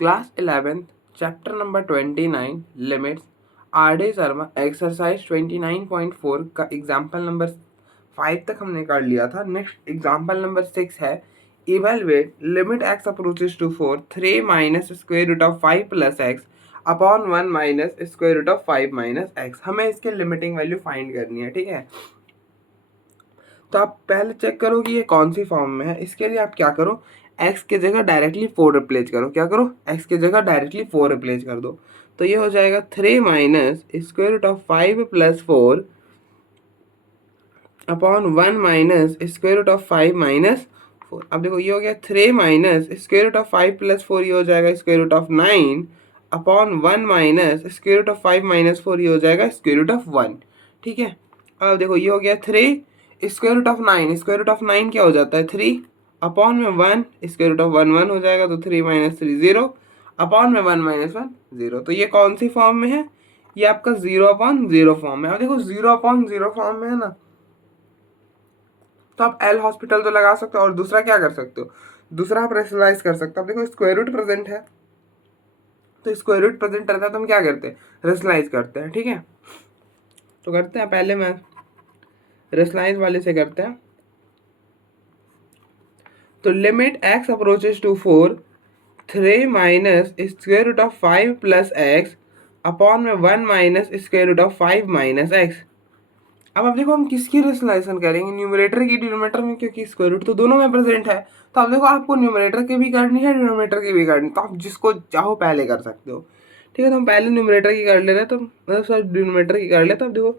Class 11 chapter number 29 limits RD. Sharma exercise 29.4 का example number 5 तक हमने कर लिया था। नेक्स्ट एग्जाम्पल नंबर 6 है evaluate limit x approaches to 4 3 minus square root of 5 plus x upon 1 minus square root of 5 minus x. हमें इसके limiting value find करनी है, ठीक है। तो आप पहले चेक करो कि ये कौन सी फॉर्म में है। इसके लिए आप क्या करो, x की जगह डायरेक्टली 4 रिप्लेस करो। क्या करो, x की जगह डायरेक्टली 4 रिप्लेस कर दो। तो ये हो जाएगा 3 minus square root of 5 plus 4 upon 1 minus square root of 5 minus 4। अब देखो ये हो गया 3 minus square root of 5 plus 4, ये हो जाएगा square root of 9 upon 1 minus square root of 5 minus 4, ये हो जाएगा स्क्वायर रूट ऑफ 1। ठीक है। अब देखो ये हो गया 3 square root of 9, square root of 9 क्या हो जाता है 3 अपॉन में 1 स्क्वायर रूट ऑफ 1 1 हो जाएगा, तो 3 माइनस 3 0 अपॉन में 1 माइनस 1 0। तो ये कौन सी फॉर्म में है, ये आपका 0 अपॉन 0 फॉर्म में। अब देखो 0 अपॉन 0 फॉर्म में है ना, तो आप एल हॉस्पिटल तो लगा सकते हो, और दूसरा क्या कर सकते हो, दूसरा आप रेशनलाइज कर सकते हो। अब देखो स्क्वायर रूट प्रेजेंट है, तो स्क्वायर रूट प्रेजेंट रहता है तो हम क्या करते हैं, रेशनलाइज करते हैं। ठीक है, तो करते हैं, पहले मैं रेशनलाइज वाले से करते हैं। तो limit x approaches to 4 3 minus square root of 5 plus x upon में 1 minus square root of 5 minus x. अब देखो हम किसकी रेशनलाइजेशन करेंगे, न्यूमरेटर की डिनोमिनेटर में, क्योंकि स्क्वायर रूट तो दोनों में प्रेजेंट है। तो अब देखो आपको न्यूमरेटर की भी करनी है, डिनोमिनेटर की भी करनी है, तो आप जिसको चाहो पहले कर सकते हो। ठीक है, तो हम पहले न्यूमरेटर की कर ले रहे हैं, तो मतलब सर डिनोमिनेटर की कर ले। तो अब देखो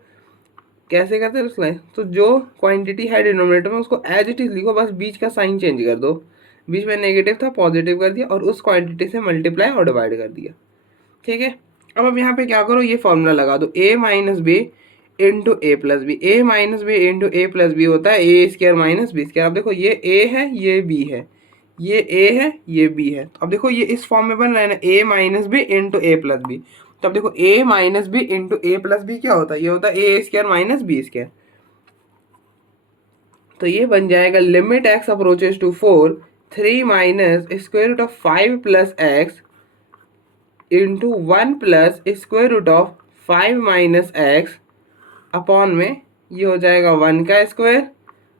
कैसे करते हैं रेशनलाइज, तो जो क्वांटिटी है डिनोमिनेटर में उसको एज इट इज लिखो, बस बीच का साइन चेंज कर दो। बीच में नेगेटिव था पॉजिटिव कर दिया, और उस क्वांटिटी से मल्टीप्लाई और डिवाइड कर दिया। ठीक है, अब यहाँ पे क्या करो, ये फॉर्मूला लगा दो, a minus B into A plus B. A minus B into A plus B होता है ए स्क्वायर माइनस बी स्क्वायर। अब देखो ये a है, ये b है, ये a है, ये b है। तो अब देखो ये इस फॉर्म में बन रहा है ना, a minus B into A plus B. तो अब देखो a minus B into A plus B क्या होता है, ये होता है ए स्क्वायर माइनस बी स्क्वायर। तो ये बन जाएगा limit x approaches to 4 3 minus square root of 5 plus x into 1 plus square root of 5 minus x upon में ये हो जाएगा 1 का square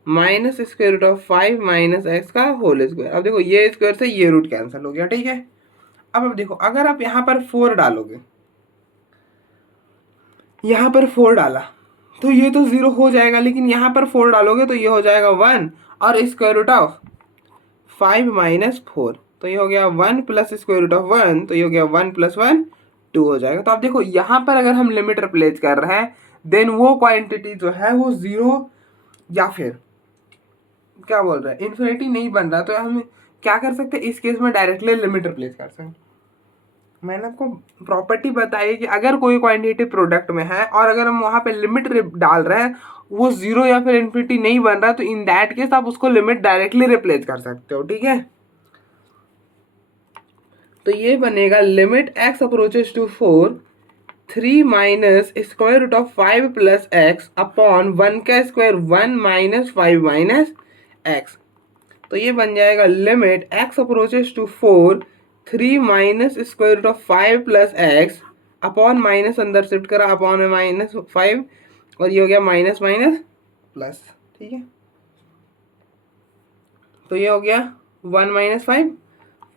minus square root of 5 minus x का होल स्क्वायर। अब देखो ये स्क्वायर से ये रूट कैंसिल हो गया। ठीक है, अब देखो अगर आप यहाँ पर 4 डालोगे, यहाँ पर 4 डाला तो ये तो 0 हो जाएगा, लेकिन यहाँ पर 4 डालोगे तो ये हो जाएगा 1 और स्क्वायर रूट ऑफ 5 माइनस 4, तो ये हो गया 1 प्लस स्क्वायर रूट ऑफ 1, तो ये हो गया 1 प्लस 1 2 हो जाएगा। तो आप देखो यहाँ पर अगर हम लिमिट रिप्लेस कर रहे हैं, देन वो क्वांटिटी जो है वो 0 या फिर क्या बोल रहा है इन्फिनिटी नहीं बन रहा, तो हम क्या कर सकते हैं, इस केस में डायरेक्टली लिमिट रिप्लेस कर सकते हैं। मैंने आपको प्रॉपर्टी बताई कि अगर कोई क्वांटिटी प्रोडक्ट में है और अगर हम वहाँ पे लिमिट डाल रहे हैं, वो 0 या फिर इन्फिनिटी नहीं बन रहा, तो इन दैट केस आप उसको लिमिट डायरेक्टली रिप्लेस कर सकते हो। ठीक है, तो ये बनेगा limit x approaches to 4 3 minus square root of 5 plus x upon 1 का स्क्वायर 1 माइनस 5 माइनस एक्स। तो ये बन जाएगा limit x approaches to 4 3 minus square root of 5 plus x upon minus अंदर शिफ्ट करा अपॉन में माइनस 5, और ये हो गया माइनस माइनस प्लस। ठीक है, तो ये हो गया 1 माइनस 5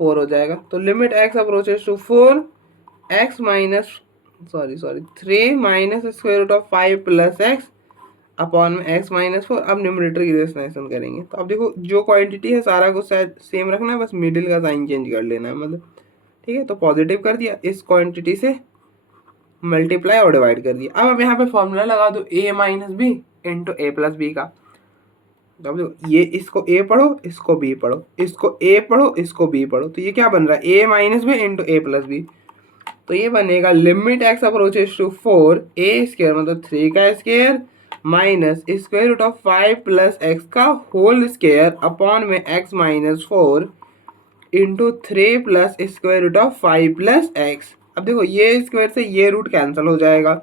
4 हो जाएगा। तो limit x approaches to 4 x minus sorry 3 minus square root of 5 plus x upon में एक्स माइनस 4। अब न्यूमरेटर की रेशनलाइजेशन करेंगे, तो अब देखो जो क्वांटिटी है सारा कुछ सेम रखना है, बस मिडिल का साइन चेंज कर लेना है मतलब। ठीक है, तो पॉजिटिव कर दिया, इस क्वांटिटी से मल्टीप्लाई और डिवाइड कर दिया। अब यहाँ पे फॉर्मूला लगा दो a minus B into A plus B का। तो अब देखो ये इसको a पढ़ो, इसको b पढ़ो, इसको a पढ़ो, इसको b पढ़ो, तो ये क्या बन रहा है a minus B into A plus B. तो ये बनेगा limit x approaches to 4 a square मतलब 3 का square minus square root of 5 plus x का होल स्क्वायर अपॉन में x minus 4 into 3 plus square root of 5 plus x. अब देखो ये स्क्वायर से ये रूट कैंसिल हो जाएगा।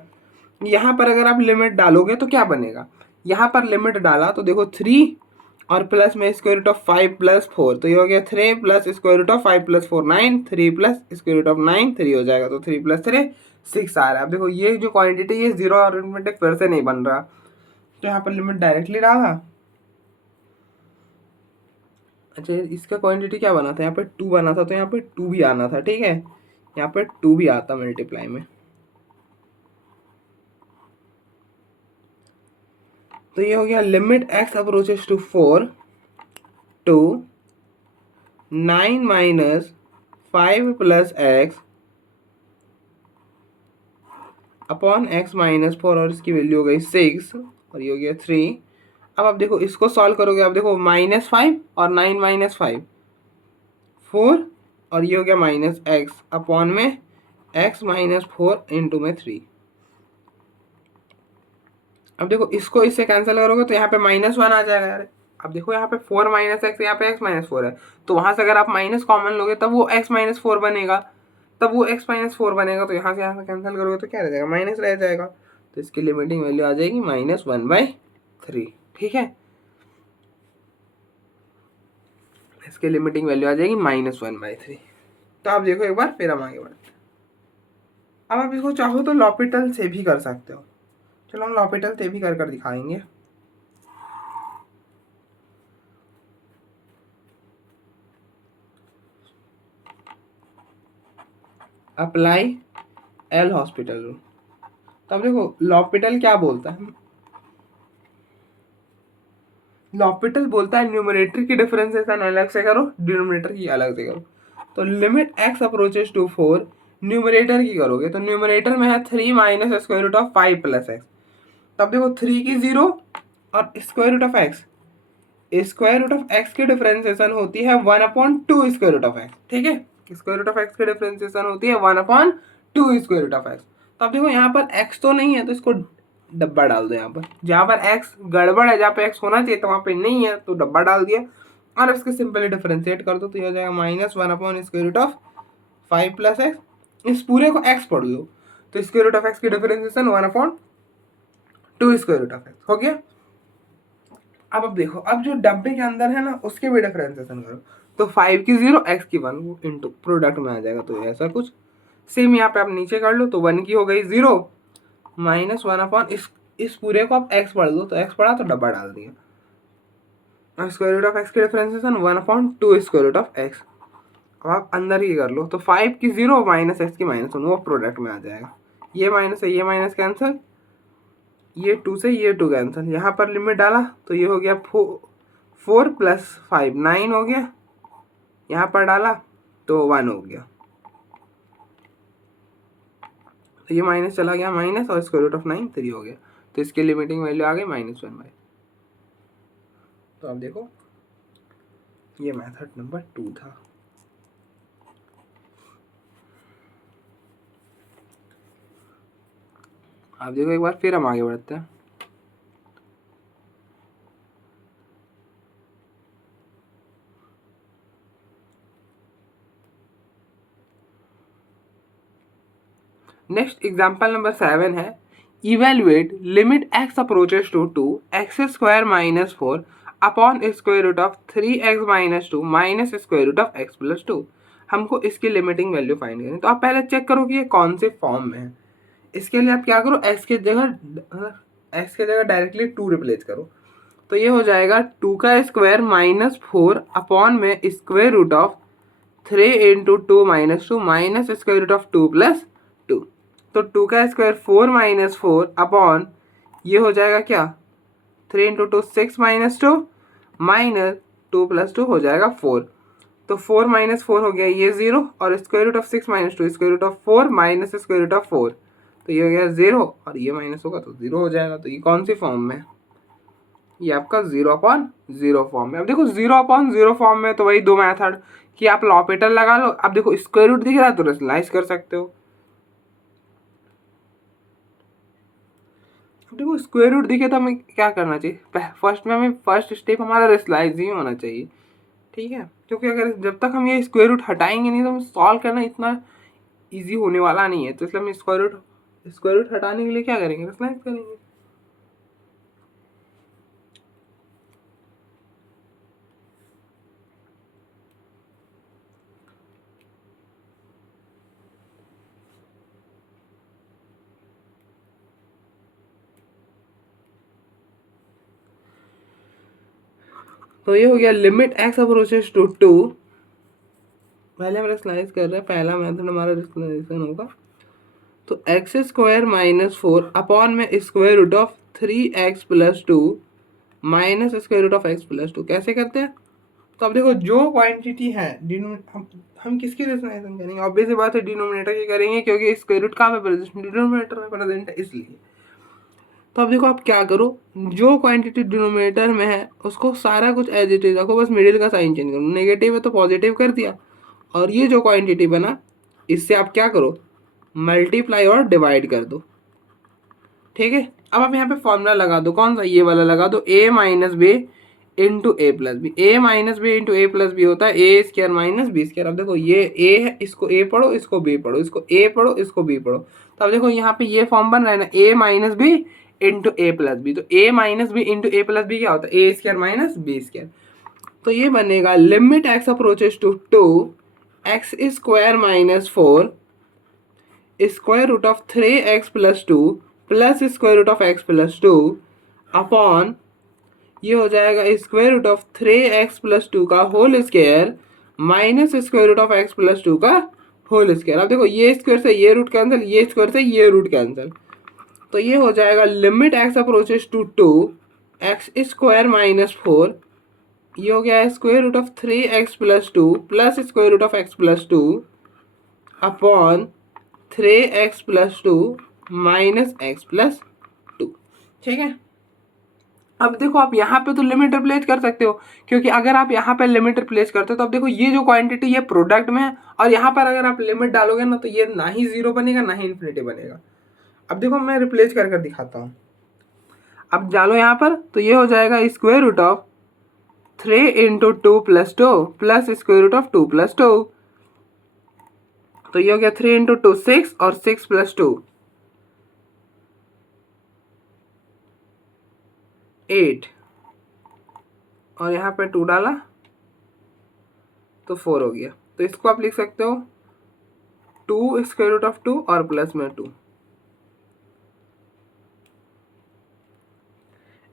यहाँ पर अगर आप लिमिट डालोगे तो क्या बनेगा, यहाँ पर लिमिट डाला तो देखो 3 और प्लस में स्क्वायर रूट ऑफ 5 प्लस 4, तो ये हो गया 3 plus square root of 5 plus 4 9, 3 plus square root of 9 3 हो जाएगा, तो 3 प्लस 3 6 आ रहा है। अब देखो ये जो क्वांटिटी ये जीरो अरिथमेटिक फिर से नहीं बन रहा, तो यहाँ पर लिमिट डायरेक्टली डाला। अच्छा इसका क्वांटिटी क्या बना था, यहाँ पे 2 बना था, तो यहाँ पे 2 भी आना था, ठीक है, यहाँ पे 2 भी आता मल्टीप्लाई में। तो ये हो गया limit x approaches to 4 to 9 minus 5 plus x upon x minus 4, और इसकी वैल्यू हो गई 6 और ये हो गया 3। अब आप देखो इसको सॉल्व करोगे, आप देखो -5 और 9 माइनस 5 4, और ये हो गया माइनस एक्स अपॉन में x माइनस 4 इंटू में 3। अब देखो इसको इससे कैंसिल करोगे तो यहाँ पे -1 आ जाएगा यार। अब देखो यहाँ पे 4 माइनस एक्स, यहाँ पे x माइनस 4 है, तो वहां से अगर आप माइनस कॉमन लोगे तब वो x माइनस 4 बनेगा, तो यहाँ से कैंसिल करोगे तो क्या रह जाएगा, माइनस रह जाएगा, तो इसकी लिमिटिंग वैल्यू आ जाएगी -1/3, ठीक है, इसकी लिमिटिंग वैल्यू आ जाएगी -1/3। तो आप देखो एक बार, फिर हम आगे बढ़ते हैं। अब आप इसको चाहो तो लॉपिटल से भी कर सकते हो, चलो हम लॉपिटल से भी कर दिखाएंगे। Apply L hospital rule. तो अब देखो लॉपिटल क्या बोलता है, लॉपिटल बोलता है न्यूमरेटर की डिफरेंशिएशन अलग से करो, डिनोमिनेटर की अलग से करो। तो limit x approaches to 4, numerator की करोगे तो न्यूमरेटर में है 3 minus square root of 5 plus x. तब देखो 3 की 0 और square root of x, square root of x की डिफरेंशिएशन होती है 1/2 स्क्वायर रूट ऑफ एक्स, ठीक है, स्क्वायर रूट ऑफ एक्स की डिफरेंशिएशन होती है 1/2 स्क्वायर रूट ऑफ एक्स। तो अब देखो यहाँ पर x तो नहीं है, तो इसको डब्बा डाल दो, यहाँ पर जहाँ पर x गड़बड़ है, जहाँ पे x होना चाहिए तो वहाँ पे नहीं है, तो डब्बा डाल दिया और इसके सिंपली डिफरेंशिएट कर दो, तो ये हो जाएगा -1/√5 प्लस एक्स। इस पूरे को x पढ़ लो, तो स्क्वायर रूट ऑफ एक्स की differentiation 1/2 square root of x हो गया। अब देखो, अब जो डब्बे के अंदर है ना उसके भी डिफरेंशिएशन करो, तो 5 की 0 x की 1 वो इंटू प्रोडक्ट में आ जाएगा, तो ऐसा कुछ सेम यहाँ पे आप नीचे कर लो, तो 1 की हो गई 0 -1/, इस पूरे को आप x पढ़ दो, तो x पढ़ा तो डब्बा डाल दिया, स्क्वायर रूट ऑफ एक्स की differentiation 1/2 square root of x. अब आप अंदर ही कर लो, तो 5 की 0 माइनस एक्स की -1 वो प्रोडक्ट में आ जाएगा, ये माइनस है ये माइनस कैंसिल, ये 2 से ये 2 कैंसिल, यहाँ पर लिमिट डाला तो ये हो गया 4 प्लस 5 9 हो गया, यहाँ पर डाला तो 1 हो गया, तो ये माइनस चला गया माइनस, और स्क्वायर रूट ऑफ 9 3 हो गया, तो इसकी लिमिटिंग वैल्यू आ गई -1/। तो आप देखो ये मेथड नंबर 2 था। आप देखो एक बार, फिर हम आगे बढ़ते हैं। नेक्स्ट एग्जाम्पल नंबर 7 है, evaluate limit x approaches to 2x² - 4 upon square root of 3x - 2 minus square root of x + 2। हमको इसकी लिमिटिंग वैल्यू फाइंड करनी, तो आप पहले चेक करो कि ये कौन से फॉर्म में है। इसके लिए आप क्या करो, x के जगह डायरेक्टली 2 रिप्लेस करो, तो ये हो जाएगा 2 का स्क्वायर -4 अपॉन में square root of 3 into 2 - 2 minus square root of 2 + 2। तो 2 का स्क्वायर 4 - 4 अपॉन ये हो जाएगा क्या, 3 इंटू 2 6 - 2 माइनस 2 + 2 हो जाएगा 4, तो 4 - 4 हो गया ये 0, और square root of 6 - 2 square root of 4 minus square root of 4, तो ये हो गया 0, और ये माइनस होगा तो 0 हो जाएगा। तो ये कौन सी फॉर्म में, ये आपका 0/0 फॉर्म में। अब देखो 0/0 फॉर्म में तो वही दो मेथड कि आप लॉपिटल लगा लो, अब देखो स्क्वायर रूट दिख रहा है तो रेशनलाइज कर सकते हो। अब देखो स्क्वायर रूट दिखे तो हमें क्या करना चाहिए, फर्स्ट में हमें फर्स्ट स्टेप हमारा रेशनलाइज ही होना चाहिए, ठीक है, क्योंकि अगर जब तक हम ये स्क्वायर रूट हटाएंगे नहीं तो हम सॉल्व करना इतना ईजी होने वाला नहीं है, तो इसलिए हम स्क्वायर रूट हटाने के लिए क्या करेंगे, रेशनलाइज करेंगे। तो ये हो गया लिमिट एक्स अप्रोचेस टू 2, पहले हम रेशनलाइज कर रहे हैं, पहला मेथड हमारा रेशनलाइजेशन होगा। तो एक्स स्क्वायर माइनस 4 अपॉन में square root of 3x plus 2 minus square root of x plus 2 कैसे करते हैं? तो अब देखो जो क्वांटिटी है हम किसकी रेशनलाइजेशन करेंगे? ऑब्वियस बात है डिनोमिनेटर की करेंगे, क्योंकि स्क्वायर रूट कहाँ पे प्रेजेंट, डिनोमिनेटर में प्रेजेंट है इसलिए। तो अब देखो आप क्या करो, जो क्वांटिटी डिनोमिनेटर में है उसको सारा कुछ एज इट इज रखो, बस मिडिल का साइन चेंज करो, नेगेटिव है तो पॉजिटिव कर दिया, और ये जो क्वांटिटी बना इससे आप क्या करो, मल्टीप्लाई और डिवाइड कर दो। ठीक है, अब आप यहाँ पे फॉर्मूला लगा दो, कौन सा, ये वाला लगा दो, a minus B into A plus B. A minus B into A plus B होता है ए स्क्वायर माइनस बी स्क्वायर। अब देखो ये a है, इसको a पढ़ो, इसको b पढ़ो, इसको a पढ़ो, इसको b पढ़ो। तो अब देखो यहाँ पे ये फॉर्म बन रहा है ना, a minus B into A plus B. तो a minus B into A plus B क्या होता है, ए स्क्वायर माइनस बी स्क्वायर। तो ये बनेगा limit x approaches to 2 x square minus 4 square root of 3x plus 2 plus square root of x plus 2 upon ये हो जाएगा square root of 3x plus 2 का whole square minus square root of x plus 2 का whole square. अब देखो ये square से ये रूट कैंसिल, ये स्क्वायर से ये रूट कैंसिल, तो ये हो जाएगा limit x approaches to 2 x square minus 4, ये हो गया square root of 3x plus 2 plus square root of x plus 2 upon 3x plus 2 minus x plus 2। ठीक है, अब देखो आप यहाँ पे तो लिमिट रिप्लेस कर सकते हो, क्योंकि अगर आप यहाँ पे लिमिट रिप्लेस करते हो तो अब देखो ये जो क्वांटिटी ये प्रोडक्ट में है, और यहाँ पर अगर आप लिमिट डालोगे ना तो ये ना ही जीरो बनेगा ना ही इन्फिनिटी बनेगा। अब देखो मैं रिप्लेस कर दिखाता हूँ, अब डालो यहाँ पर, तो ये हो जाएगा square root of 3 into 2 plus 2 plus square root of 2 plus 2। तो ये हो गया 3 इंटू 2 6 और 6 प्लस 2 8, और यहाँ पे 2 डाला तो 4 हो गया। तो इसको आप लिख सकते हो 2 स्क्वायर रूट ऑफ 2 और प्लस में 2,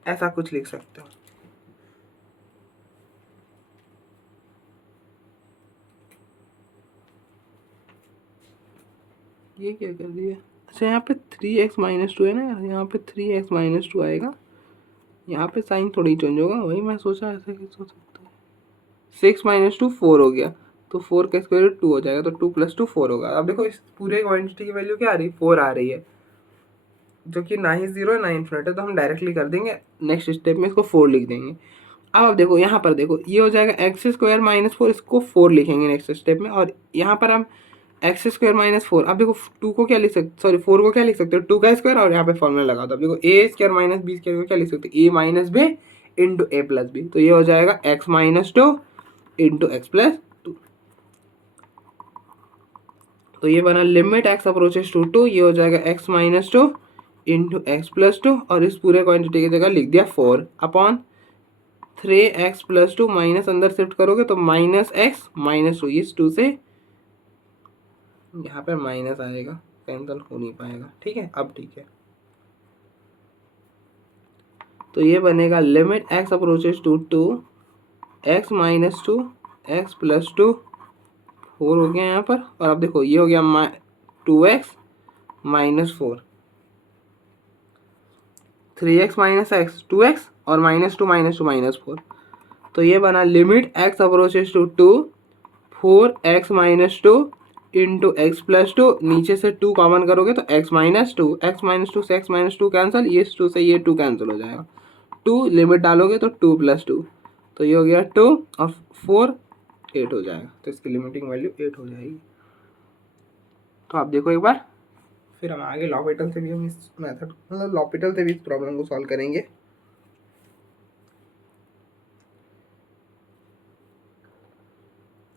ऐसा कुछ लिख सकते हो। ये क्या कर दिया, अच्छा यहाँ पे 3x माइनस 2 है ना, यहाँ पे 3x माइनस 2 आएगा, यहाँ पे साइन थोड़ी चेंज होगा, वही मैं सोचा ऐसे कैसे हो सकता है। 6 माइनस 2 4 हो गया, तो 4 का स्क्वायर रूट 2 हो जाएगा, तो 2 प्लस 2 4 होगा। अब देखो इस पूरे क्वांटिटी की वैल्यू क्या आ रही है, 4 आ रही है, जो कि ना ही जीरो है ना इन्फिनिट है, तो हम डायरेक्टली कर देंगे नेक्स्ट स्टेप में, इसको 4 लिख देंगे। अब देखो यहाँ पर देखो ये हो जाएगा एक्स स्क्वायर माइनस 4, इसको 4 लिखेंगे नेक्स्ट स्टेप में, और यहाँ पर हम एक्स स्क्वायर माइनस 4, अब देखो 2 को क्या लिख सकते, सॉरी 4 को क्या लिख सकते हो, 2 का स्क्वायर, और यहाँ पे फॉर्मूला लगा दो। अब देखो a square minus B square को क्या लिख सकते हो, a minus B into A plus B. तो ये हो जाएगा x minus 2 into x plus 2। तो ये बना लिमिट एक्स अप्रोचेस टू 2, ये हो जाएगा x minus 2 into x plus 2, और इस पूरे क्वांटिटी की जगह लिख दिया 4 अपॉन 3x प्लस 2 माइनस अंदर शिफ्ट करोगे तो माइनस एक्स माइनस 2, इस 2 से यहाँ पर माइनस आएगा, कैंसिल हो नहीं पाएगा। ठीक है, अब ठीक है, तो ये बनेगा limit x approaches to 2 x minus 2 x plus 2 4 हो गया यहाँ पर, और अब देखो ये हो गया 2x minus 4, 3x minus x 2x और माइनस 2 माइनस 2 माइनस 4। तो ये बना limit x approaches to 2 4x minus 2 into x plus 2, नीचे से 2 कॉमन करोगे तो x माइनस 2, एक्स माइनस 2 से x माइनस 2 कैंसिल, ये 2 से ये 2 कैंसिल हो जाएगा, 2 लिमिट डालोगे तो 2 प्लस 2, तो ये हो गया 2 और 4 8 हो जाएगा, तो इसकी लिमिटिंग वैल्यू 8 हो जाएगी। तो आप देखो एक बार, फिर हम आगे लॉपिटल से भी हम इस मेथड मतलब लॉपिटल से भी इस प्रॉब्लम को सॉल्व करेंगे।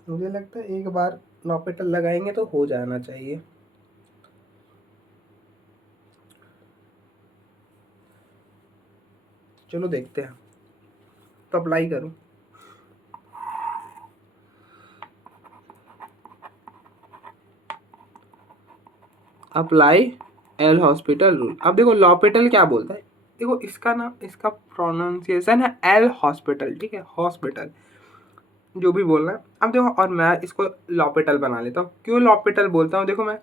मुझे लगता है एक बार लॉपिटल लगाएंगे तो हो जाना चाहिए। चलो देखते हैं, तो अप्लाई करूं। Apply L hospital rule. अब देखो लॉपिटल क्या बोलता है, देखो इसका ना, इसका प्रोनाउंसिएशन है एल हॉस्पिटल, ठीक है, हॉस्पिटल जो भी बोलना है। अब देखो, और मैं इसको लॉपिटल बना लेता हूँ। क्यों लॉपिटल बोलता हूँ, देखो मैं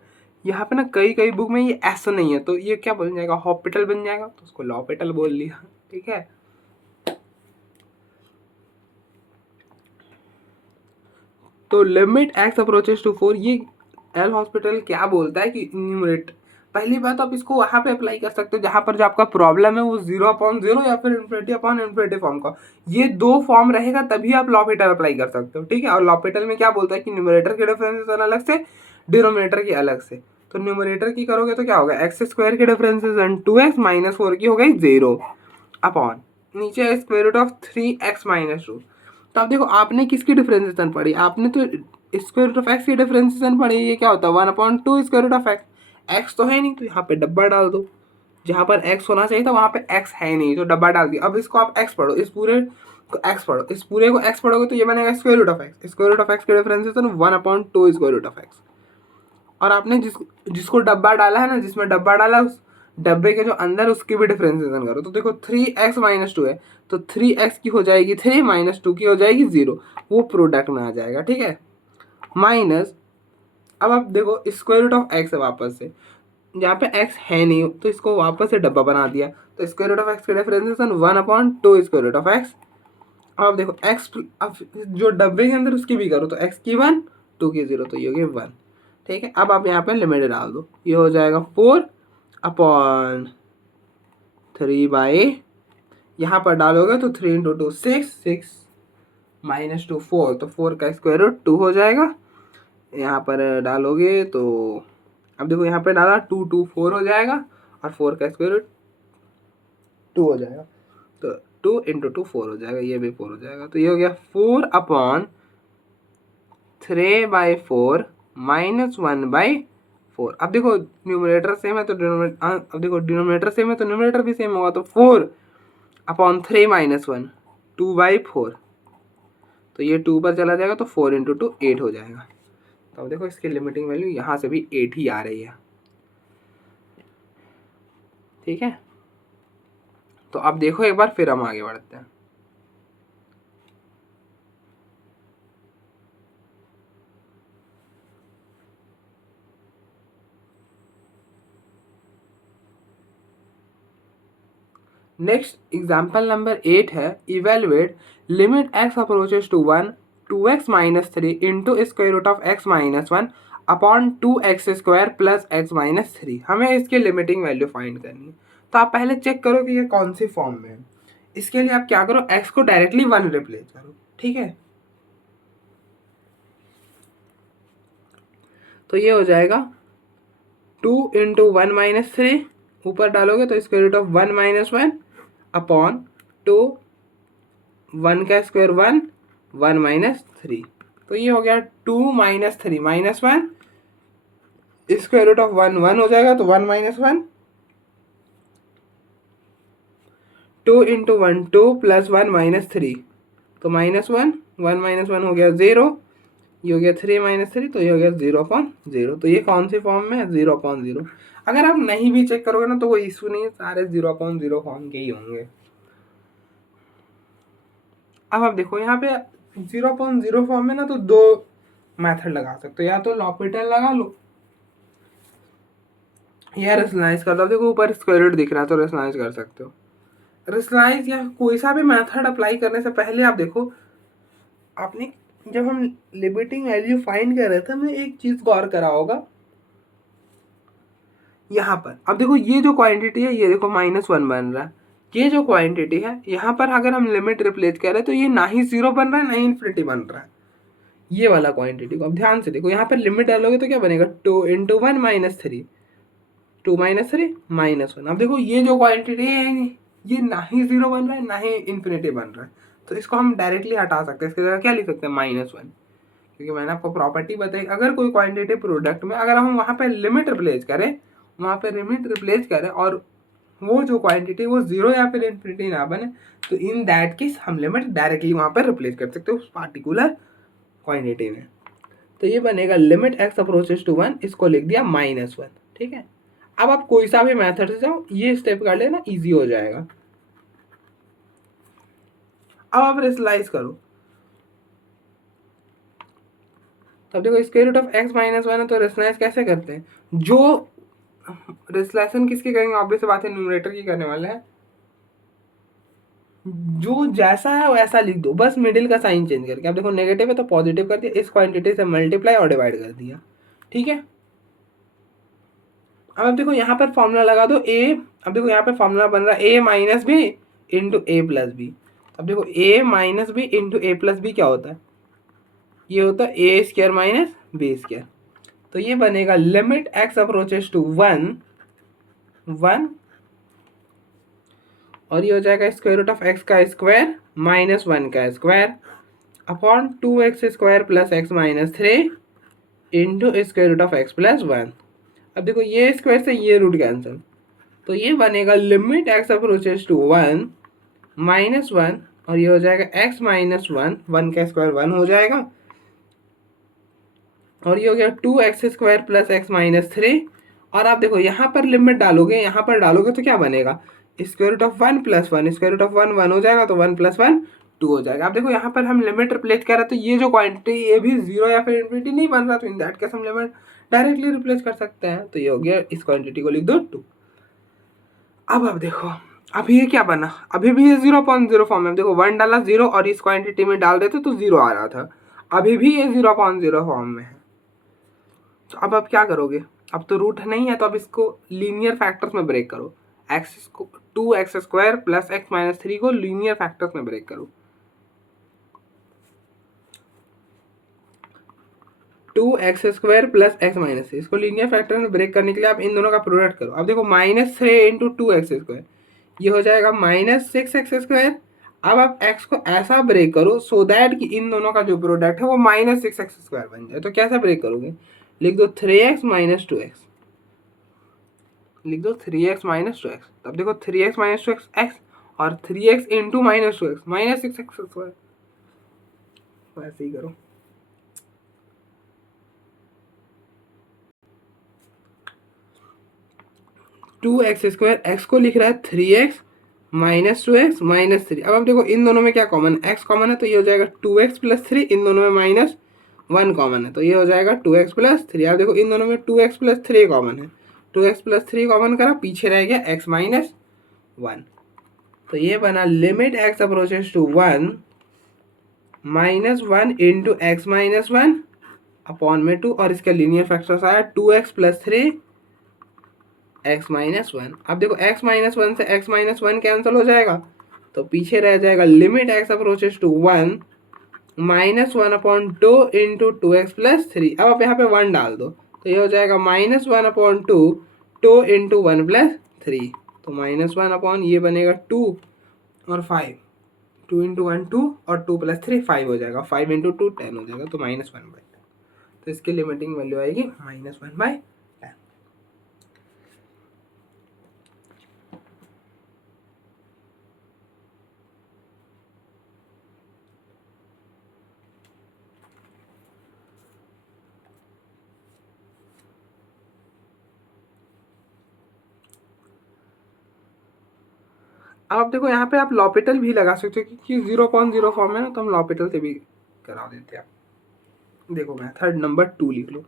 यहाँ पे ना कई कई बुक में ये ऐसा नहीं है, तो ये क्या बन जाएगा, हॉस्पिटल बन जाएगा, तो उसको लॉपिटल बोल लिया, ठीक है। तो लिमिट एक्स अप्रोचेस टू 4, ये एल हॉस्पिटल क्या बोलता है कि न्यूमरेटर, पहली बात आप इसको वहाँ पे अप्लाई कर सकते हो जहाँ पर जो आपका प्रॉब्लम है वो 0/0 या फिर इन्फिनिटी अपॉन इन्फिनिटी फॉर्म का, ये दो फॉर्म रहेगा तभी आप लॉपिटल अप्लाई कर सकते हो, ठीक है। और लॉपिटल में क्या बोलता है कि न्यूमरेटर के डिफरेंसेशन अलग से, डिनोमिनेटर की अलग से। तो न्यूमरेटर की करोगे तो क्या होगा, एक्स स्क्वायर के डिफरेंसेशन 2x माइनस 4 की हो गई 0 अपॉन नीचे square root of 3x minus 2। तो अब देखो आपने किसकी डिफरेंशिएशन पढ़ी, आपने तो स्क्वायर रूट ऑफ एक्स की डिफरेंशिएशन पढ़ी, ये क्या होता है 1/2 square root of x. X तो है नहीं तो यहाँ पे डब्बा डाल दो, जहाँ पर एक्स होना चाहिए था वहाँ पे एक्स है नहीं तो डब्बा डाल दिया। अब इसको आप एक्स पढ़ो, इस पूरे को एक्स पढ़ो, इस पूरे को एक्स पढ़ोगे तो ये बनेगा square root of x. Square root of x की differentiation 1/2 square root of x. और आपने जिसको डब्बा डाला है ना, जिसमें डब्बा डाला उस डब्बे के जो अंदर उसकी भी डिफरेंशिएशन करो। तो देखो 3x माइनस 2 है, तो 3x की हो जाएगी 3 माइनस 2 की हो जाएगी 0, वो प्रोडक्ट में आ जाएगा, ठीक है। माइनस, अब आप देखो स्क्वायर रूट ऑफ एक्स है वापस से, जहाँ पे x है नहीं तो इसको वापस से डब्बा बना दिया, तो स्क्वायर रूट ऑफ एक्स की differentiation 1/2 square root of x. अब देखो x, अब जो डब्बे के अंदर उसकी भी करो, तो x की 1, 2 की 0, तो ये हो गया 1, ठीक है। अब आप यहाँ पे लिमिट डाल दो, ये हो जाएगा 4/3 यहाँ पर डालोगे तो 3 × 2 6, 6 माइनस 2 4, तो 4 का स्क्वायर रूट 2 हो जाएगा। यहाँ पर डालोगे तो अब देखो यहाँ पे डाला 2 2 4 हो जाएगा, और 4 का स्क्वायर रूट 2 हो जाएगा, तो 2 × 2 4 हो जाएगा, ये भी 4 हो जाएगा, तो ये हो गया 4/3/4 माइनस 1/4। अब देखो न्यूमरेटर सेम है तो अब देखो डिनोमिनेटर सेम है तो न्यूमरेटर भी सेम होगा, तो 4/3 माइनस 1 2/4, तो ये 2 पर चला जाएगा तो 4 × 2 8 हो जाएगा। तो अब देखो इसकी लिमिटिंग वैल्यू यहाँ से भी 8 ही आ रही है, ठीक है। तो अब देखो एक बार फिर हम आगे बढ़ते हैं। नेक्स्ट एग्जाम्पल नंबर 8 है, evaluate limit x approaches to 1 2x minus 3 into square root of x minus 1 upon 2x square plus x minus 3। हमें इसकी लिमिटिंग वैल्यू फाइंड करनी है। तो आप पहले चेक करो कि ये कौन सी फॉर्म में है। इसके लिए आप क्या करो, x को डायरेक्टली 1 रिप्लेस करो, ठीक है। तो ये हो जाएगा 2 × 1 माइनस 3, ऊपर डालोगे तो square root of 1 minus 1 upon 2, 1 का स्क्वायर 1, 1 माइनस 3, तो ये हो गया 2 minus 3 minus 1, square root of 1 1 हो जाएगा तो 1 माइनस 1, 2 × 1 2 प्लस 1 माइनस 3, तो माइनस 1 1 माइनस 1 हो गया 0, ये हो गया 3 माइनस 3, तो ये हो गया 0/0। तो ये कौन सी फॉर्म में है, 0/0। अगर आप नहीं भी चेक करोगे ना तो कोई इशू नहीं है, सारे 0/0 फॉर्म के ही होंगे। अब आप देखो यहाँ पे 0/0 फॉर्म में ना तो दो मेथड लगा सकते हो, या तो लॉपिटल लगा लो या रेशनलाइज कर लो। देखो ऊपर स्क्वायर रूट दिख रहा है तो रेशनलाइज कर सकते हो। रेशनलाइज या कोई सा भी मेथड अप्लाई करने से पहले आप देखो, आपने जब हम लिमिटिंग वैल्यू फाइंड कर रहे थे हमने एक चीज गौर करा होगा यहाँ पर। अब देखो ये जो क्वांटिटी है ये देखो -1 बन रहा है, ये जो क्वांटिटी है यहाँ पर अगर हम लिमिट रिप्लेस करें तो ये ना ही 0 बन रहा है ना ही इन्फिनिटी बन रहा है, ये वाला क्वांटिटी को। अब ध्यान से देखो यहाँ पर लिमिट डालोगे तो क्या बनेगा 2 × 1 माइनस 3, 2 माइनस 3 -1। अब देखो ये जो क्वांटिटी है ये ना ही 0 बन रहा है ना ही इन्फिनिटी बन रहा है, तो इसको हम डायरेक्टली हटा सकते हैं। इसकी जगह क्या लिख सकते हैं -1, क्योंकि मैंने आपको प्रॉपर्टी बताई अगर कोई क्वांटिटी प्रोडक्ट में अगर हम वहाँ पे लिमिट रिप्लेस करें, वहाँ पे लिमिट रिप्लेस करें और वो जो क्वांटिटी वो 0 या फिर इन्फिनिटी ना बने, तो इन दैट केस हम लिमिट डायरेक्टली वहाँ पर रिप्लेस कर सकते हो उस पार्टिकुलर क्वांटिटी में। तो ये बनेगा लिमिट x अप्रोचेस टू 1, इसको लिख दिया -1, ठीक है। अब आप कोई सा भी मेथड से जाओ, ये स्टेप कर लेना, ईजी हो जाएगा। अब आप रेशनलाइज करो, तब देखो square root of x minus one है, तो रेशनलाइज कैसे करते हैं, जो रेशनलाइजेशन किसकी करेंगे, ऑब्वियस बात है न्यूमरेटर की करने वाले हैं, जो जैसा है वैसा लिख दो, बस मिडिल का साइन चेंज करके। अब देखो नेगेटिव है तो पॉजिटिव कर दिया, इस क्वांटिटी से मल्टीप्लाई और डिवाइड कर दिया, ठीक है। अब देखो यहाँ पर फॉर्मूला लगा दो ए, अब देखो यहाँ पे फॉर्मूला बन रहा है A minus B into A plus B. अब देखो a minus B into A plus B क्या होता है, ये होता है ए स्क्वायर माइनस बी स्क्वायर। तो ये बनेगा लिमिट एक्स अप्रोचेस टू 1 और ये हो जाएगा स्क्वायर रूट ऑफ एक्स का स्क्वायर माइनस 1 का square upon 2x square plus x minus 3 into square root of x plus 1। अब देखो ये स्क्वायर से ये रूट कैंसिल, तो ये बनेगा limit x approaches to 1 minus 1 और ये हो जाएगा x माइनस 1 का स्क्वायर 1 हो जाएगा और ये हो गया 2x square plus x minus 3। और आप देखो यहाँ पर लिमिट डालोगे, यहाँ पर डालोगे तो क्या बनेगा, square root of 1 plus 1, square root of 1 1 हो जाएगा, तो 1 प्लस 1 2 हो जाएगा। अब देखो यहाँ पर हम लिमिट रिप्लेस कर रहे हैं, तो ये जो क्वांटिटी ये भी जीरो या फिर इन्फिनिटी नहीं बन रहा, तो इन दैट केस हम लिमिट डायरेक्टली रिप्लेस कर सकते हैं। तो ये हो गया, इस क्वांटिटी को लिख दो 2। अब देखो अभी ये क्या बना, अभी भी ये 0.0 फॉर्म में, देखो 1 डाला 0 और इस क्वांटिटी में डाल देते तो 0 आ रहा था, अभी भी ये 0.0 फॉर्म में है। तो अब आप क्या करोगे, अब तो रूट नहीं है, तो अब इसको लीनियर फैक्टर्स में ब्रेक करो, एक्स को 2x square plus x minus 3 को लीनियर फैक्टर्स में ब्रेक करो। 2x square plus x minus 3 इसको लीनियर फैक्टर में ब्रेक करने के लिए आप इन दोनों का प्रोडक्ट करो। अब देखो -3 इंटू 2x स्क्वायर ये हो जाएगा -6x स्क्वायर। अब आप x को ऐसा ब्रेक करो सो दैट कि इन दोनों का जो प्रोडक्ट है वो -6x स्क्वायर बन जाए। तो कैसा ब्रेक करोगे, लिख दो 3x माइनस 2x, लिख दो 3x माइनस 2x। तब देखो 3x माइनस 2x x और 3x into minus 2x -6x square, वैसे ही करो। टू एक्स स्क्वायर एक्स को लिख रहा है 3x माइनस 2x माइनस 3। अब देखो इन दोनों में क्या कॉमन है, x कॉमन है, तो ये हो जाएगा 2x प्लस 3, इन दोनों में -1 कॉमन है, तो ये हो जाएगा 2x प्लस 3। अब देखो इन दोनों में 2x प्लस 3 कॉमन है, 2x प्लस 3 कॉमन करा, पीछे रह गया x माइनस 1। तो ये बना limit x approaches to 1 -1 into x minus 1 upon में 2 और इसका लीनियर फैक्टर्स आया 2x प्लस 3 x माइनस 1। अब देखो x माइनस 1 से x माइनस 1 कैंसिल हो जाएगा, तो पीछे रह जाएगा limit x approaches to 1 -1 upon 2 into 2x plus 3। अब आप यहाँ पे 1 डाल दो, तो ये हो जाएगा -1 अपॉन 2 इंटू 1 प्लस 3। तो -1 अपॉन ये बनेगा 2 और 5, 2 इंटू 1 2 और 2 प्लस 3 5 हो जाएगा, 5 इंटू 2 10 हो जाएगा, तो -1/10। तो इसकी लिमिटिंग वैल्यू आएगी -1/10। अब आप देखो यहाँ पे आप लॉपिटल भी लगा सकते हो, क्योंकि 0.0 फॉर्म है ना, तो हम लॉपिटल से भी करा देते हैं। देखो मेथड नंबर 2 लिख लो,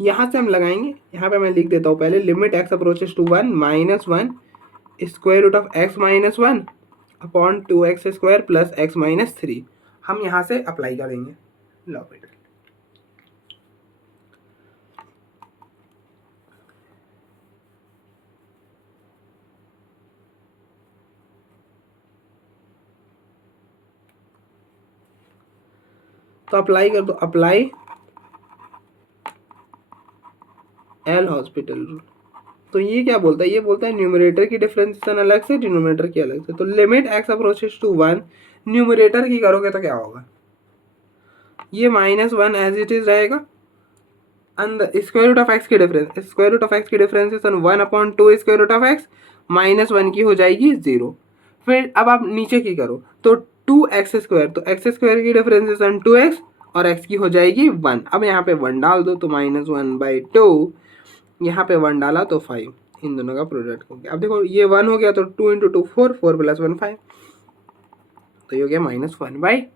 यहाँ से हम लगाएंगे, यहाँ पे मैं लिख देता हूँ पहले limit x approaches to 1 -1 square root of x minus 1 upon 2x square plus x minus 3। हम यहाँ से अप्लाई करेंगे लॉपिटल। तो अप्लाई कर दो, अप्लाई एल हॉस्पिटल रूल। तो ये क्या बोलता है, ये बोलता है न्यूमरेटर की डिफरेंशिएशन अलग से, डिनोमिनेटर की अलग से। तो limit x approaches to 1 numerator की करोगे तो क्या होगा, ये -1 एज इट इज रहेगा, अंदर स्क्वायर रूट ऑफ एक्स की difference, square root of x की differentiation 1 upon 2 square root of x -1 की हो जाएगी 0। फिर अब आप नीचे की करो, तो 2x स्क्वायर, तो x स्क्वायर की डिफरेंशिएशन 2x और x की हो जाएगी 1। अब यहाँ पे 1 डाल दो, तो -1/2, यहाँ पे 1 डाला तो 5, इन दोनों का प्रोडक्ट हो गया। अब देखो ये 1 हो गया तो 2 इंटू 2 4, 4 प्लस 1 5, तो ये हो गया -1/10।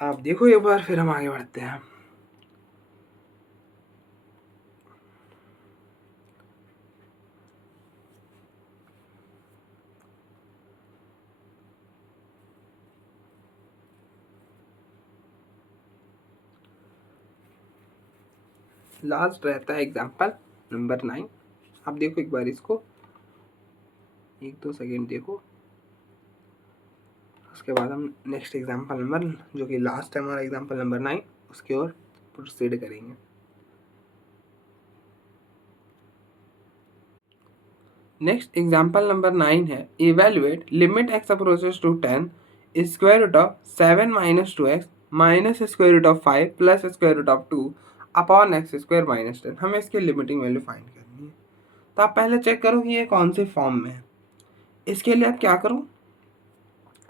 आप देखो एक बार, फिर हम आगे बढ़ते हैं। लास्ट रहता है एग्जाम्पल नंबर 9। आप देखो एक बार इसको, 1-2 सेकेंड देखो, उसके बाद हम नेक्स्ट एग्जाम्पल नंबर, जो कि लास्ट है हमारा एग्जाम्पल नंबर 9, उसकी ओर प्रोसीड करेंगे। नेक्स्ट एग्जाम्पल नंबर 9 है, evaluate limit x approaches to 10 square root of 7 minus 2x minus square root of 5 plus square root of 2 upon x square minus 10। हमें इसकी लिमिटिंग वैल्यू फाइंड करनी है। तो आप पहले चेक करो कि ये कौन से फॉर्म में है। इसके लिए आप क्या करो,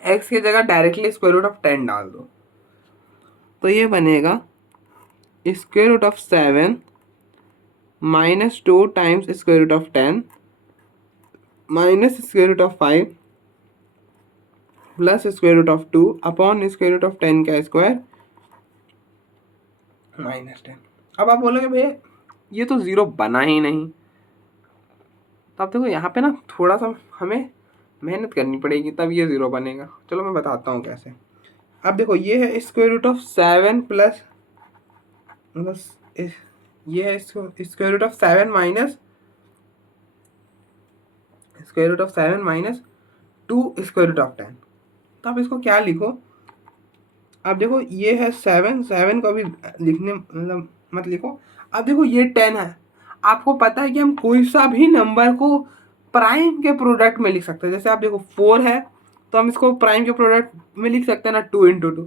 x की जगह डायरेक्टली स्क्वायर रूट ऑफ 10 डाल दो, तो ये बनेगा square root of 7 minus 2 times square root of 10 minus square root of 5 plus square root of 2 upon square root of 10 का स्क्वायर माइनस 10। अब आप बोलोगे भैया ये तो जीरो बना ही नहीं, तो आप देखो यहाँ पे ना थोड़ा सा हमें मेहनत करनी पड़ेगी तब ये जीरो बनेगा। चलो मैं बताता हूँ कैसे। अब देखो ये है स्क्वायर रूट ऑफ 7 प्लस, मतलब ये है square root of 7 minus square root of 7 minus 2 square root of 10। तो आप इसको क्या लिखो, अब देखो ये है 7 को भी लिखने मतलब मत लिखो। अब देखो ये 10 है, आपको पता है कि हम कोई सा भी नंबर को प्राइम के प्रोडक्ट में लिख सकते हैं। जैसे आप देखो 4 है तो हम इसको प्राइम के प्रोडक्ट में लिख सकते हैं ना, 2 इंटू 2।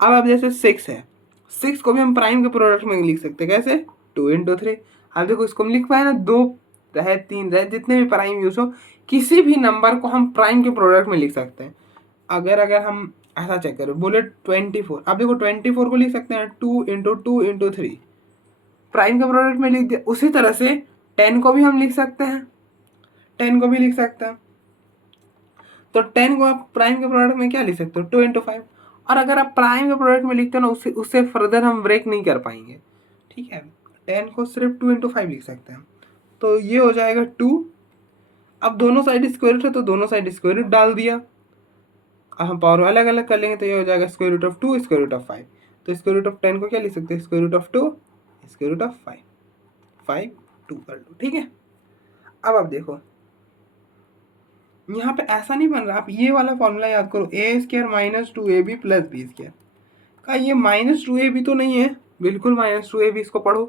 अब जैसे 6 है, 6 को भी हम प्राइम के प्रोडक्ट में लिख सकते हैं, कैसे, 2 इंटू 3। अब देखो इसको हम लिख पाए ना, 2 रहे 3 रहे, जितने भी प्राइम यूज हो, किसी भी नंबर को हम प्राइम के प्रोडक्ट में लिख सकते हैं। अगर हम ऐसा चेक करो, बोले 24, अब देखो 24 को लिख सकते हैं 2 इंटू 2 इंटू 3, प्राइम के प्रोडक्ट में लिख दिया। उसी तरह से 10 को भी हम लिख सकते हैं, 10 को भी लिख सकते हैं। तो 10 को आप प्राइम के प्रोडक्ट में क्या लिख सकते हो, 2 इंटू 5। और अगर आप प्राइम के प्रोडक्ट में लिखते हो ना, उससे फर्दर हम ब्रेक नहीं कर पाएंगे, ठीक है। 10 को सिर्फ 2 इंटू 5 लिख सकते हैं, तो ये हो जाएगा 2। अब दोनों साइड स्क्वायर रूट है तो दोनों साइड स्क्वायर रूट डाल दिया। अब हम पावर अलग अलग कर लेंगे तो ये हो जाएगा square root of 2 square root of 5। तो स्क्वायर रूट ऑफ 10 को क्या लिख सकते हैं, square root of 2 square root of 5, 5 2 कर लो, ठीक है। अब आप देखो यहाँ पे ऐसा नहीं बन रहा, आप ये वाला फॉर्मूला याद करो, a square minus 2ab plus b square का, ये -2ab तो नहीं है, बिल्कुल -2ab इसको पढ़ो।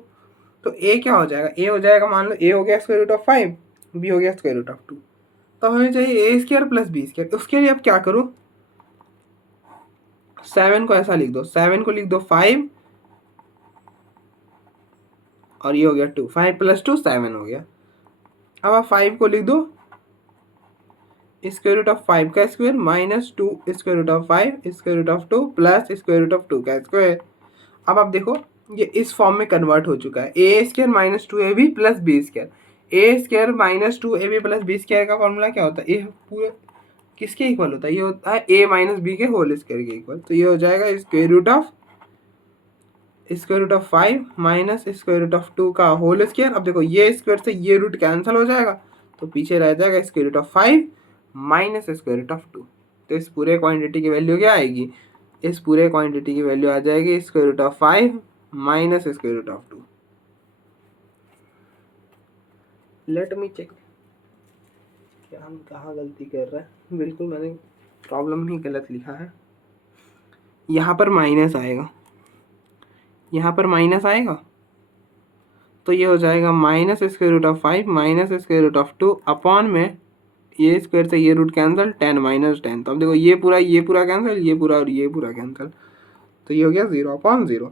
तो ए क्या हो जाएगा, ए हो जाएगा, मान लो ए हो गया स्क्वायर रूट ऑफ 5, बी हो गया स्क्वायर रूट ऑफ 2, तो हमें चाहिए ए स्क्वायर प्लस बी स्क्वायर। उसके लिए अब क्या करो, 7 को ऐसा लिख दो, 7 को लिख दो 5 और ये हो गया 2, 5 प्लस 2 7 हो गया। अब आप 5 को लिख दो स्क्वायर रूट ऑफ 5 का square minus 2 square root of 5 square root of 2 plus square root of 2 का स्क्वायर। अब आप देखो ये इस फॉर्म में कन्वर्ट हो चुका है, ए square minus 2ab plus b square. A square minus 2ab plus b square का फॉर्मूला क्या होता है, ए पूरे किसके इक्वल होता है, ये होता है ए माइनस बी के होल स्क्वायर के इक्वल। तो ये हो जाएगा square root of 5 minus square root of 2 का होल स्क्वायर। अब देखो ये स्क्वायर से ये रूट कैंसिल हो जाएगा, तो पीछे रह जाएगा square root of 5 minus square root of 2। तो इस पूरे क्वांटिटी की वैल्यू क्या आएगी, इस पूरे क्वांटिटी की वैल्यू आ जाएगी square root of 5 minus square root of 2। Let me check, क्या हम कहाँ गलती कर रहे हैं, बिल्कुल मैंने प्रॉब्लम ही गलत लिखा है। यहाँ पर माइनस आएगा, यहाँ पर माइनस आएगा, तो ये हो जाएगा minus square root of 5 minus square root of 2 upon में ये स्क्वायर से ये रूट कैंसिल, 10 माइनस 10। तो अब देखो ये पूरा कैंसिल, ये पूरा और ये पूरा कैंसिल, तो ये हो गया 0/0।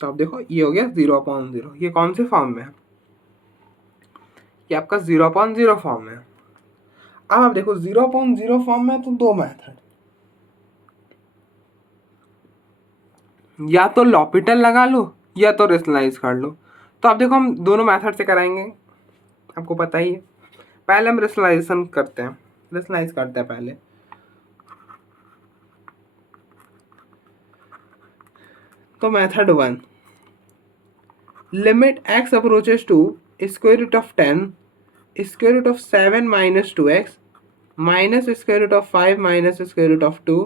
तो अब देखो ये हो गया 0/0। ये कौन से फॉर्म में है, ये आपका 0/0 फॉर्म में है। अब आप देखो 0/0 फॉर्म में तो दो मेथड, या तो लॉपिटल लगा लो या तो रेशनलाइज कर लो। तो अब देखो हम दोनों मेथड से कराएंगे, आपको पता ही है। पहले हम रेशनलाइजेशन करते हैं, रेशनलाइज करते हैं पहले। तो method 1, limit x approaches to square root of 10 square root of 7 minus 2x minus square root of 5 minus square root of 2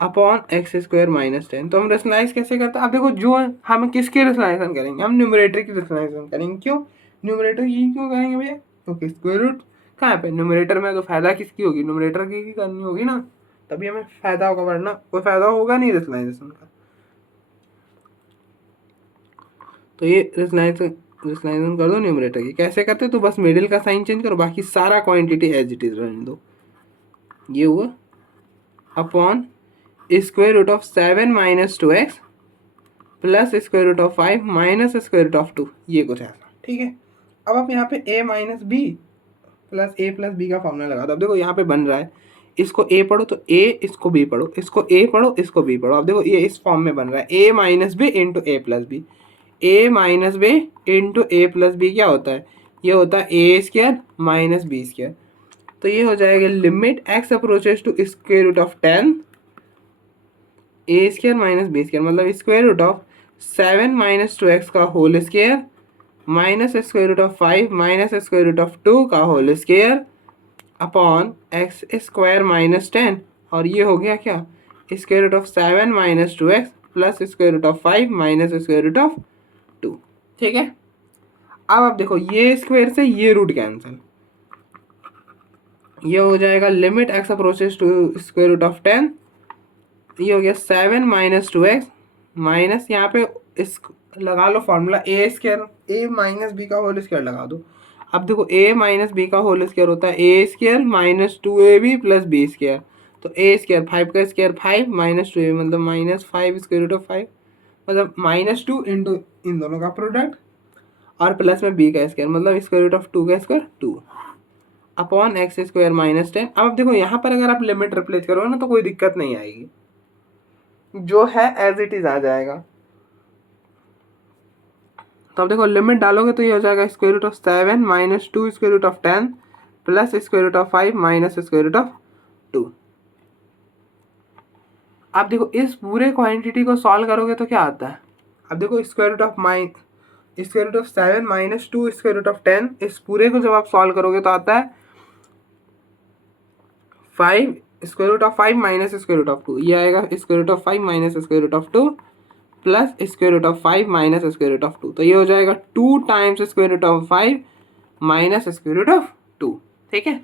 upon x square minus 10। तो हम रेशनलाइज कैसे करते हैं? अब देखो जो हम किसके रेशनलाइजेशन करेंगे, हम न्यूमरेटर की रेशनलाइजेशन करेंगे। क्यों न्यूमरेटर की क्यों करेंगे भैया? क्योंकि स्क्वायर रूट कहाँ पे, न्यूमरेटर में, तो फायदा किसकी होगी, न्यूमरेटर की करनी होगी ना, तभी हमें फायदा होगा, वरना कोई फायदा होगा नहीं रेशनलाइजेशन का। तो ये रेशनलाइजेशन कर दो न्यूमरेटर की। कैसे करते? तो बस मिडिल का साइन चेंज करो, बाकी सारा क्वांटिटी एज इट इज रहने दो। ये हुआ upon square root of 7 minus 2x plus square root of 5 minus square root of 2, ये कुछ ऐसा, ठीक है। अब आप यहाँ पे a minus B plus B का फॉर्मूला लगा दो। अब देखो यहाँ पे बन रहा है, इसको a पढ़ो तो a, इसको b पढ़ो, इसको a पढ़ो, इसको b पढ़ो। अब देखो ये इस फॉर्म में बन रहा है, a minus B into A plus b. a minus B into A plus B क्या होता है? ये होता है ए स्क्वायर माइनस बी स्क्वायर। तो ये हो जाएगा limit x approaches to square root of 10 a square minus B square, मतलब square root of 7 minus 2x का whole square minus square root of 5 minus square root of 2 का whole square upon x square minus 10। और ये हो गया क्या, square root of 7 minus 2x plus square root of 5 minus square root of 2, ठीक है। अब आप देखो ये स्क्वायर से ये रूट कैंसिल, ये हो जाएगा limit x approaches to square root of 10, ये हो गया 7 माइनस 2x माइनस, यहाँ पे इस लगा लो formula a square, a minus b का होल स्क्वायर लगा दो। अब देखो ए माइनस बी का होल स्क्वायर होता है ए square minus 2ab plus b square. तो ए स्क्वायर 5 का स्क्वायर 5 माइनस 2ab मतलब माइनस 5 स्क्वायर रूट ऑफ 5, मतलब माइनस 2 इंटू इन दोनों का प्रोडक्ट और प्लस में बी का स्क्वायर मतलब स्क्वायर रूट ऑफ 2 का square 2 upon x square minus 10। अब देखो यहाँ पर अगर आप लिमिट रिप्लेस करोगे ना तो कोई दिक्कत नहीं आएगी, जो है एज इट इज आ जाएगा। तो अब देखो लिमिट डालोगे तो ये हो जाएगा square root of 7 minus 2 square root of 10 plus square root of 5 minus square root of 2। अब देखो इस पूरे क्वांटिटी को सॉल्व करोगे तो क्या आता है? अब देखो square root of square root of 7 minus 2 square root of 10, इस पूरे को जब आप सॉल्व करोगे तो आता है 5 square root of 5 minus square root of 2, ये आएगा square root of 5 minus square root of 2 plus square root of 5 minus square root of 2। तो ये हो जाएगा 2 times square root of 5 minus square root of 2, ठीक है।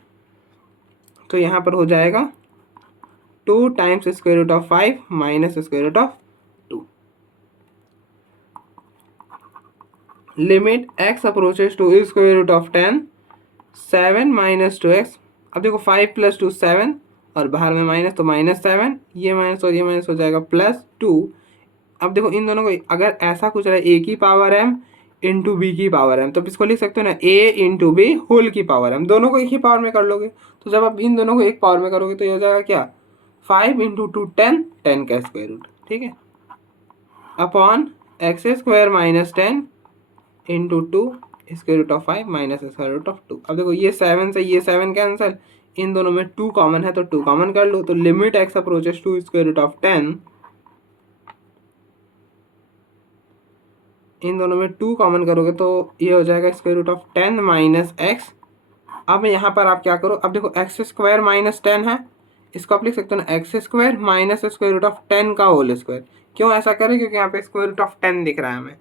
तो यहाँ पर हो जाएगा 2 times square root of 5 minus square root of 2। Limit x approaches to square root of 10 7 minus 2x। अब देखो 5 प्लस 2 7 और बाहर में माइनस, तो माइनस 7, ये माइनस और ये माइनस हो जाएगा प्लस 2। अब देखो इन दोनों को अगर ऐसा कुछ रहा ए की पावर m इंटू बी की पावर m, तो इसको लिख सकते हो ना a इंटू बी होल की पावर m, दोनों को एक ही पावर में कर लोगे। तो जब आप इन दोनों को एक पावर में करोगे तो ये हो जाएगा क्या, 5 इंटू 2 10, 10 का स्क्वायर रूट, ठीक है, upon x square minus 10 into 2 square root of 5 minus square root of 2। अब देखो ये 7 से ये 7 कैंसिल, इन दोनों में 2 कॉमन है तो 2 कॉमन कर लो। तो limit x approaches to square root of 10, इन दोनों में 2 कॉमन करोगे तो ये हो जाएगा square root of 10 minus x. अब यहाँ पर आप क्या करो, अब देखो एक्स स्क्वायर माइनस 10 है, इसको आप लिख सकते हो ना x square minus square root of 10 का होल स्क्वायर। क्यों ऐसा करें? क्योंकि यहाँ पे स्क्वायर रूट ऑफ 10 दिख रहा है हमें,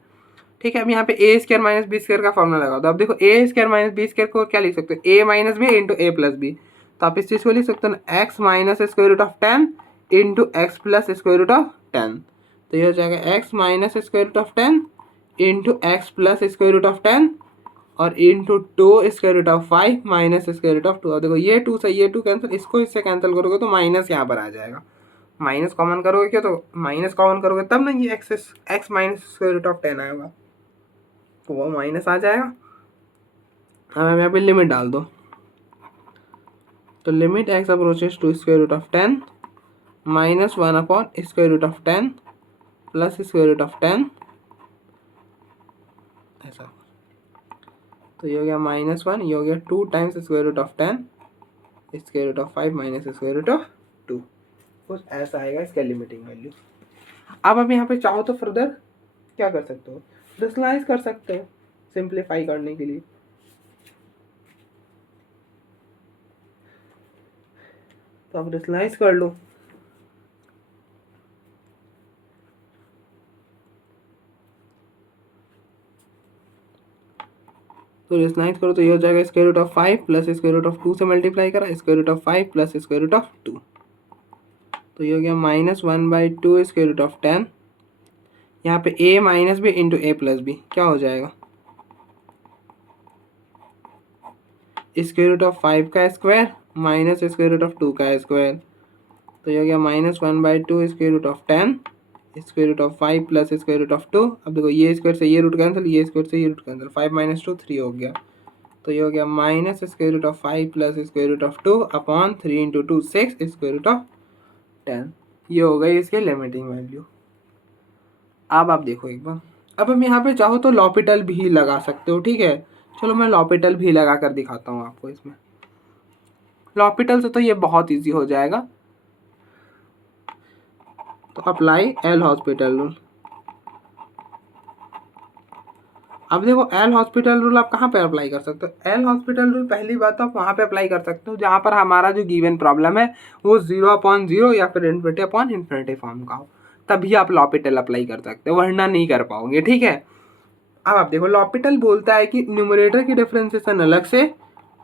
ठीक है। अब यहाँ पे a square minus B square का फॉर्मूला लगा दो। अब देखो a square minus B square को क्या लिख सकते हो, a minus B into A plus B. तो आप इस चीज़ को लिख सकते हो ना x minus square root of 10 into x plus square root of 10। तो ये हो जाएगा x minus square root of 10 into x plus square root of 10 और into 2 square root of 5 minus square root of 2। और देखो ये 2 से ये 2 कैंसिल, इसको इससे कैंसिल करोगे तो माइनस यहाँ पर आ जाएगा। माइनस कॉमन करोगे क्या, तो माइनस कॉमन करोगे तब ना ये x minus square root of 10 आएगा, तो वो माइनस आ जाएगा। अब हम यहाँ पे लिमिट डाल दो, तो limit x approaches to square root of 10 minus 1 upon square root of 10 plus square root of 10 तो ये हो गया -1, ये हो गया 2 times square root of 10 square root of 5 minus square root of 2। कुछ ऐसा आएगा इसका लिमिटिंग वैल्यू। अब आप यहाँ पे चाहो तो फर्दर क्या कर सकते हो, रेशनलाइज कर सकते हो सिंप्लीफाई करने के लिए। तो आप रेशनलाइज कर लो। तो रेशनलाइज करो तो ये हो जाएगा square root of 5 plus square root of 2 से मल्टीप्लाई करा square root of 5 plus square root of 2। तो ये हो गया -1/2 स्क्वायर रूट ऑफ 10। यहाँ पे a minus B into A plus B क्या हो जाएगा, स्क्वायर रूट ऑफ 5 का square minus square root of 2 का स्क्वायर। तो ये हो गया -1/2 square root of 10 square root of 5 plus square root of 2। अब देखो ये स्क्वायर से ये रूट कैंसिल, ये स्क्वायर से ये रूट कैंसिल, 5 - 2 3 हो गया। तो ये हो गया minus square root of 5 plus square root of 2 upon 3 into 2 6 square root of 10। ये हो गई इसके लिमिटिंग वैल्यू। अब आप देखो एक बार, अब हम यहाँ पे चाहो तो लॉपिटल भी लगा सकते हो, ठीक है। चलो मैं लॉपिटल भी लगा कर दिखाता हूँ आपको। इसमें लॉपिटल से तो ये बहुत इजी हो जाएगा। तो अप्लाई एल हॉस्पिटल रूल। अब देखो एल हॉस्पिटल रूल आप कहाँ पे अप्लाई कर सकते हो, एल हॉस्पिटल रूल पहली बात तो आप वहाँ पे अप्लाई कर सकते हो जहाँ पर हमारा जो गिवन प्रॉब्लम है वो 0/0 या फिर ∞/∞ फॉर्म का हो, तभी आप लॉपिटल अप्लाई कर सकते हो, वरना नहीं कर पाओगे, ठीक है। अब आप देखो लॉपिटल बोलता है कि न्यूमरेटर की डिफरेंशिएशन अलग से,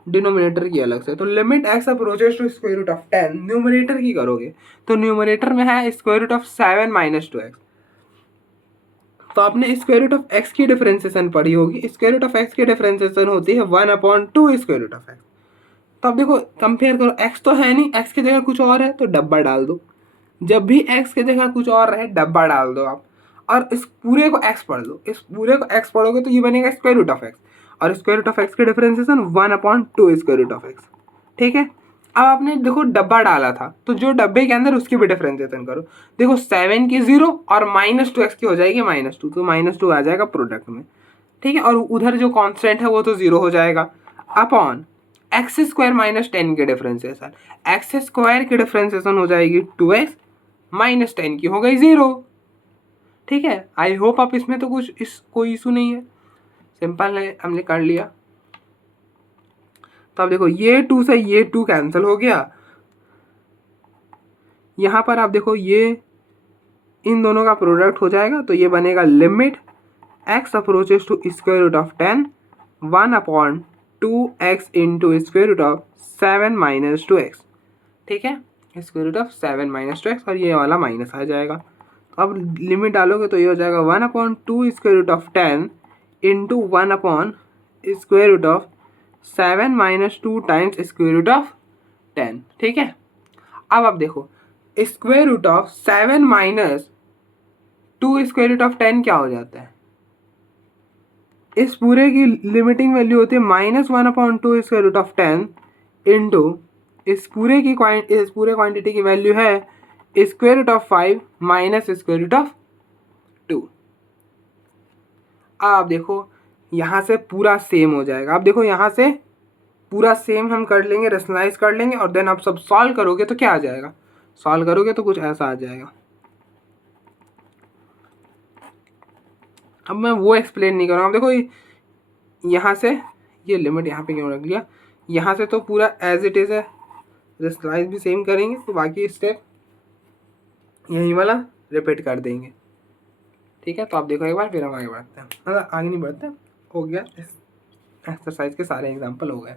डिनोमिनेटर की अलग से। तो limit x approaches to square root of 10 numerator की करोगे तो न्यूमरेटर में है square root of 7 minus 2x। तो आपने स्क्वायर रूट ऑफ x की डिफरेंशिएशन पढ़ी होगी, स्क्वायर रूट ऑफ x की डिफरेंशिएशन होती है 1/2 स्क्वायर रूट ऑफ x। तो अब देखो कंपेयर करो, x तो है नहीं, x की जगह कुछ और है तो डब्बा डाल दो। जब भी x की जगह कुछ और रहे डब्बा डाल दो आप, और इस पूरे को x पढ़ लो। इस पूरे को x पढ़ोगे तो ये बनेगा स्क्वायर रूट ऑफ x, और स्क्वायर रूट ऑफ x की differentiation 1/2 square root of x, ठीक है। अब आपने देखो डब्बा डाला था तो जो डब्बे के अंदर उसकी भी डिफरेंशिएशन करो। देखो 7 की 0 और -2x की हो जाएगी -2, तो -2 आ जाएगा प्रोडक्ट में, ठीक है। और उधर जो कांस्टेंट है वो तो 0 हो जाएगा अपॉन एक्स स्क्वायर माइनस 10 की डिफरेंशिएशन। एक्स स्क्वायर की डिफरेंशिएशन हो जाएगी 2x माइनस 10 की हो गई 0, ठीक है। आई होप आप इसमें तो कुछ कोई इशू नहीं है, सिंपल है, हमने कर लिया। तो अब देखो ये 2 से ये 2 कैंसिल हो गया। यहाँ पर आप देखो ये इन दोनों का प्रोडक्ट हो जाएगा, तो ये बनेगा limit x approaches to square root of 10 1/2x into square root of 7 minus 2x, ठीक है। Square root of 7 minus 2x और ये वाला माइनस आ जाएगा। अब लिमिट डालोगे तो ये हो जाएगा 1/2 square root of 10 into square root of 7 minus 2 times square root of 10, ठीक है। अब आप देखो square root of 7 minus 2 square root of 10 क्या हो जाता है, इस पूरे की लिमिटिंग वैल्यू होती है -1/2 स्क्वायर रूट ऑफ 10 इंटू इस पूरे क्वांटिटी की वैल्यू है square root of 5 minus square root of 2। आप देखो यहाँ से पूरा सेम हो जाएगा। आप देखो यहाँ से पूरा सेम हम कर लेंगे, रेशनलाइज कर लेंगे, और देन आप सब सॉल्व करोगे तो क्या आ जाएगा, सॉल्व करोगे तो कुछ ऐसा आ जाएगा। अब मैं वो एक्सप्लेन नहीं करूँगा। अब देखो यहाँ से ये लिमिट यहाँ पे क्यों रख लिया, यहाँ से तो पूरा एज इट इज़ है, रेशनलाइज भी सेम करेंगे तो बाकी स्टेप यही वाला रिपीट कर देंगे, ठीक है। तो आप देखो एक बार फिर हम आगे बढ़ते हैं, आगे नहीं बढ़ते, हो गया, इस एक्सरसाइज के सारे एग्जाम्पल हो गए।